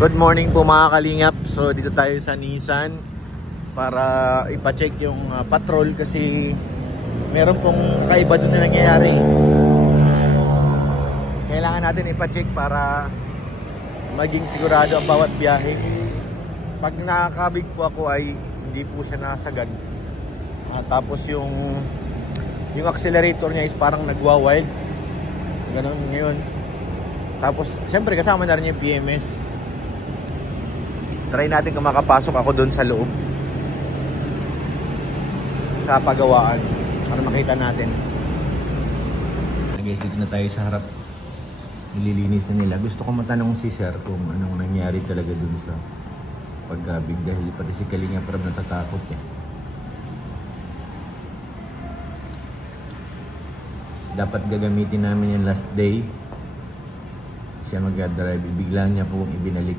Good morning po mga kalingap. So dito tayo sa Nissan para ipa-check yung patrol kasi meron pong kakaiba doon na nangyayari. Kailangan natin ipa-check para maging sigurado ang bawat biyahe. Pag nakakabig po ako ay hindi po siya nasagad. Tapos yung accelerator niya is parang nagwa-wild. Ganun ngayon. Tapos siyempre kasama na rin yung PMS. Try natin kung makapasok ako doon sa loob sa pagawaan para makita natin. Guys, dito na tayo sa harap. Nililinis na nila. Gusto ko matanong si sir kung anong nangyari talaga doon sa pagkabig dahil pati si Kalinga parang natatakot eh. Dapat gagamitin namin yung last day. Siya mag-drive. Bigla niya po ibinalik.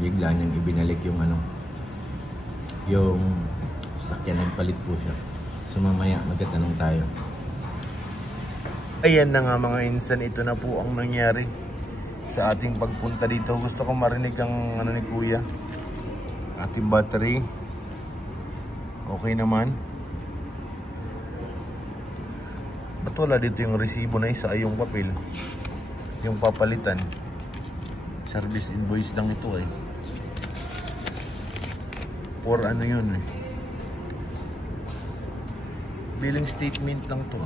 Bigla niyang ibinalik yung yung sakyan, nagpalit po siya. So mamaya magtatanong tayo. Ayan na nga mga insan, ito na po ang nangyari sa ating pagpunta dito. Gusto ko marinig ang ni kuya. Ating battery okay naman. Ba't wala dito yung resibo na isa ay yung papel, yung papalitan? Service invoice lang ito eh. For ano yun eh. Billing statement lang to.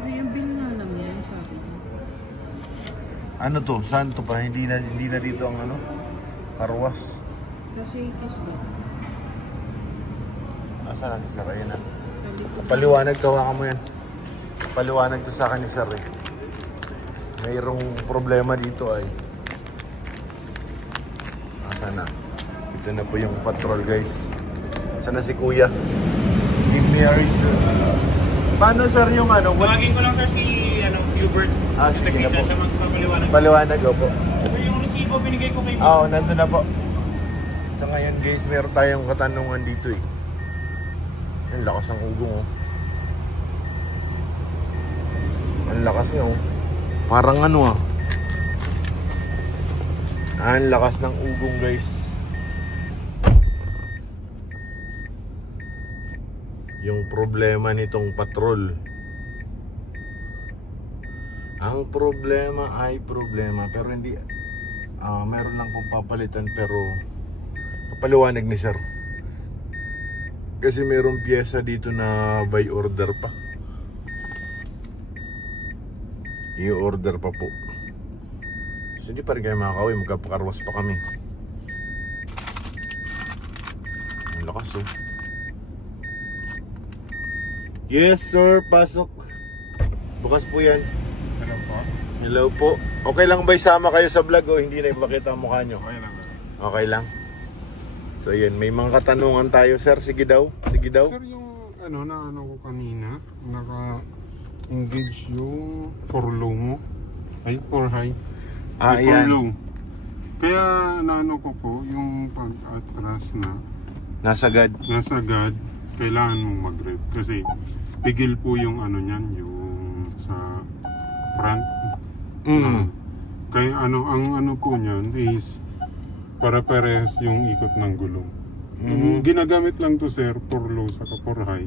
Ay, yung bill nga lang yan, sabi ko. Ano to? Saan to pa? Hindi na dito ang karwas. Sa Shakers daw. Nasaan na si Sir? Ayan na. Paliwanag, tawakan mo yan. Paliwanag to sa akin ni Sir eh. Mayroong problema dito ay. Nasaan na? Ito na po yung patrol guys. Sana si kuya. Give me a reason. Paano sir yung Tawagin ko lang sir si Hubert. Sige na po. Siya magpapaliwanag. Paliwanag po. Ito yung resibo binigay ko kay mo. Oo, nandun na po. Sa ngayon guys, meron tayong katanungan dito eh. Ang lakas ng ugong oh. Ang lakas niya oh. Parang ang lakas ng ugong guys. Yung problema nitong patrol. Ang problema ay problema pero hindi meron lang pong papalitan pero papaliwanag ni sir. Kasi merong pyesa dito na by order pa. I-order pa po. So hindi pa rin kayo makakawin, magkapakarwas pa kami. Ang lakas oh. Yes sir, pasok. Bukas po yan. Hello po. Hello po. Okay lang ba isama kayo sa vlog o hindi na ipakita ang mukha nyo? Okay lang. Okay lang. So yan, may mga katanungan tayo sir. Sige daw. Sige daw. Sir, yung ko kanina, naka-engage yung for low mo. Ay, for high. Ah, for yan. low. Kaya ko po, yung pag-atras na Nasagad. nasagad, kailangan mong mag-rev. Kasi pigil po yung niyan, yung sa front. Kaya ang po niyan is para parehas yung ikot ng gulong. Yung ginagamit lang to sir for low saka for high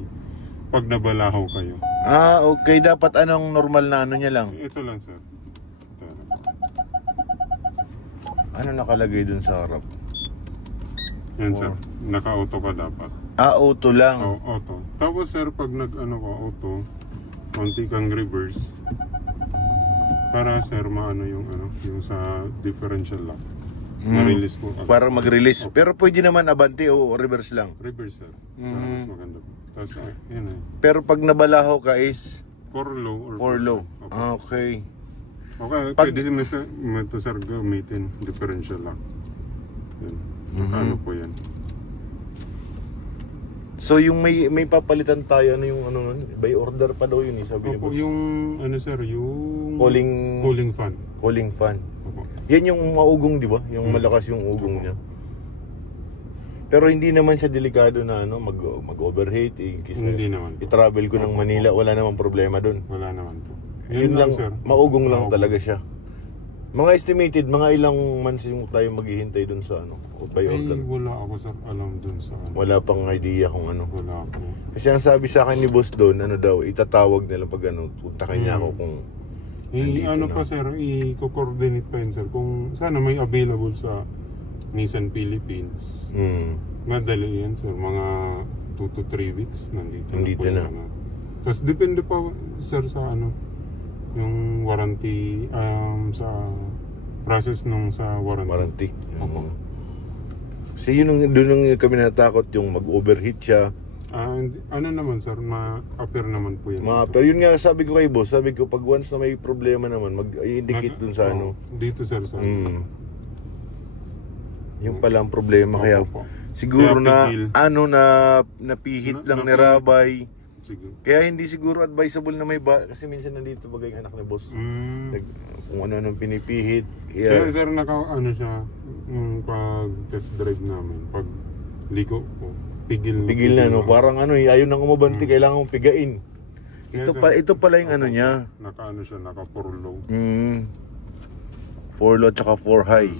pag nabalahaw kayo. Ah, okay. Dapat anong normal na niya lang? Ito lang sir. Ano nakalagay dun sa harap? Yan sir, naka-auto ka dapat. Ah, auto lang. Oh, auto. Tapos sir, pag auto, konti kang reverse. Para sir, yung sa differential lock. Ma-release po. Para mag-release. Okay. Pero pwede naman abante o reverse lang. Reverse sir. Para mas maganda po. Tapos yun eh. Pero pag nabalaho ka is For low or for low. Okay. Okay. Okay, pwede ito sir gamitin differential lock. Yan. Ano po yan. So yung may papalitan tayo by order pa daw yun eh, sabi Opo, niyo. yung sir, yung Cooling fan. Cooling fan. Opo. Yan yung maugong, di ba? Yung malakas yung ugong niya. Pero hindi naman siya delikado na mag-overheat Hindi naman po. I-travel ko ng Manila, wala namang problema doon. Wala naman po. Yun lang, sir. maugong lang talaga siya. Mga estimated, mga ilang months yung tayo maghihintay dun sa ano? O by Ay, order? wala ako sir alam dun sa ano. Wala pang idea kung ano. Wala ako. Kasi ang sabi sa akin ni boss doon, ano daw, itatawag nila pag ano, puntakin niya ako kung nandito Ano na. pa sir, i-coordinate pa yun sir kung sana may available sa Nissan Philippines. Madali yan sir, mga 2 to 3 weeks nandito Nandito po yung na. ano. Tapos depende pa sir sa ano, yung warranty sa process nung sa warranty. Warranty. Opo. Kasi yun doon yung kami natakot yung mag-overheat siya. Ano naman sir, ma-appear naman po yun. Pero yun nga sabi ko kay boss, sabi ko pag once na may problema naman, mag-indicate dun sa ano. Dito sir sa Yung pala ang problema. Opo, Kaya po. siguro Kaya na pigil. ano na napihit lang ni Rabay. Sige. Kaya hindi siguro advisable na may kasi minsan nandito bagay ang anak ni boss. Kung ano-anong pinipihit. Kaya sir, ano siya, yung pag-test drive namin, pag liko ko, pigil na no, parang ano ayaw nang umabanti, kailangan mong pigain. Yes, Ito pala yung ano niya. Naka-ano siya, naka-4 low. 4 low tsaka 4 high.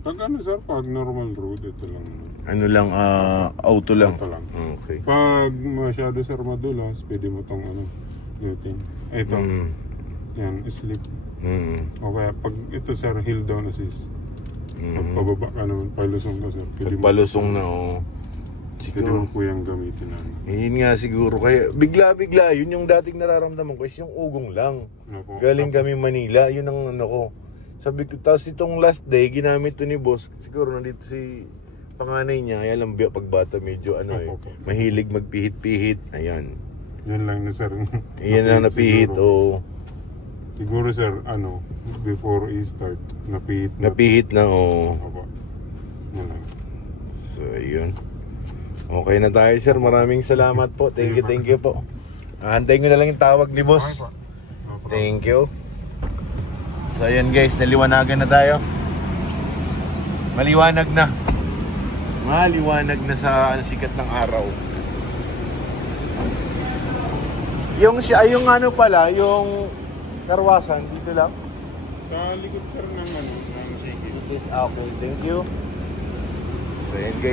Pag ano sir, pag normal road, ito lang. Ano lang, auto lang. Auto lang. Okay. Pag masyado sir madulas, pwede mo tong ano, muting. Ito, yan, slip. O kaya pag ito sir, hill down assist. Pag pababa ka naman, palusong ka sir. Palusong na, Pwede mo po yung gamitin namin. Yun nga siguro. Kaya bigla-bigla, yun yung dating nararamdaman ko is yung ugong lang. Opo. Galing kami Manila, yun ang ano ko. Sabi ko, tapos itong last day, ginamit to ni boss. Siguro nandito si panganay niya. Kaya lang pagbata medyo Opo. mahilig magpihit-pihit. Ayan. Yan lang na sir. Ayan lang napihit. Siguro. Siguro sir, ano, before i-start, napihit na. Napihit na, Opo. Yan lang. So, ayun. Okay na tayo, sir. Maraming salamat po. Thank you po. Aantayin ko na lang yung tawag ni boss. Thank you. So, ayan guys. Naliwanagan na tayo. Maliwanag na. Maliwanag na sa sikat ng araw. Yung ano pala, yung karwasan, dito lang. Sa likod sir ng ano, ng Shakey's. Okay, thank you. So, ayan guys.